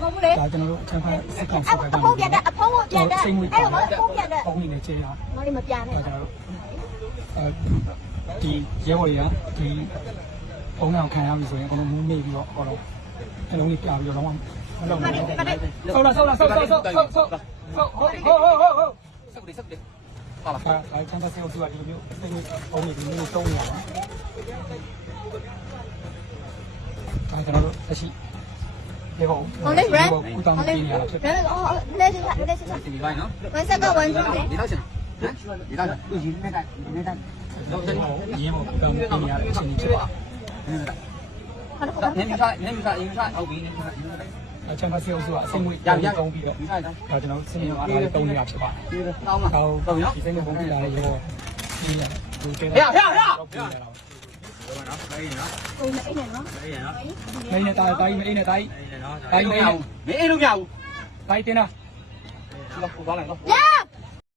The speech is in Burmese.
ဟုတ်ဘူးလေဒါကျွန်တော်တို့အထက်ဖက်စစ်ကောင်စီဘက်ကဖုန်းပြန်တဲ့အဖုန်းကိုပြန်တဲ့အဲ့လိုမဖုန်းပြန်တဲ့ဖုန်းနေချေရမလေးမပြန်နဲ့ကျွန်တော်တို့ဒီရဲဘော်တွေကဒီဖုန်းအောင်ခံရပြီဆိုရင်အကုန်လုံးမူးနေပြီးတော့ဟောတော့အလုံးကြီးပြပြီးတော့တော့မလုပ်နိုင်ဘူးဆောက်လာဟုတ်ဆက်တယ်ဟာလာအဲ့ချမ်းသာစေဦးကဒီမျိုးအသိအုံးနေဒီမျိုးတုံးနေတာပါအဲ့ကျွန်တော်တို့အရှိဒီပေါ့ဟုတ်လေ brand ကိုတောင်းပေးနေရတာဖြစ်တယ်အော်လက်စစ်ဒီလိုက်နော်ဝန်ဆက်ကဝန်ကျတယ်ဒီလောက်ရှင်ဟမ်ဒီလောက်သူရင်းနေတာတော့တယ်ရင်းပေါ့တောင်းပေးနေရတဲ့အချိန်ကြီးဖြစ်ပါနေမြစားအင်းစားဟုတ်ပြီနေမြစားအချမ်းသာစေဦးကအစိမ့်မွေးရကောင်းပြီးတော့ဒါကျွန်တော်စင်ရအားလည်းတုံးနေတာဖြစ်ပါတယ်တောင်းပါဟုတ်နော်ဒီစိမ့်နဲ့ပုံပြလာတဲ့ရောဒီရဒီကဲဟဲ့မင်းနဲ့တာတိုင်းမင်းနဲ့တိုင်းတိုင်းမင်းမင်းလို့မရဘူးတိုင်းတင်တာလောက်ပေါ်သွားလိုက်နော်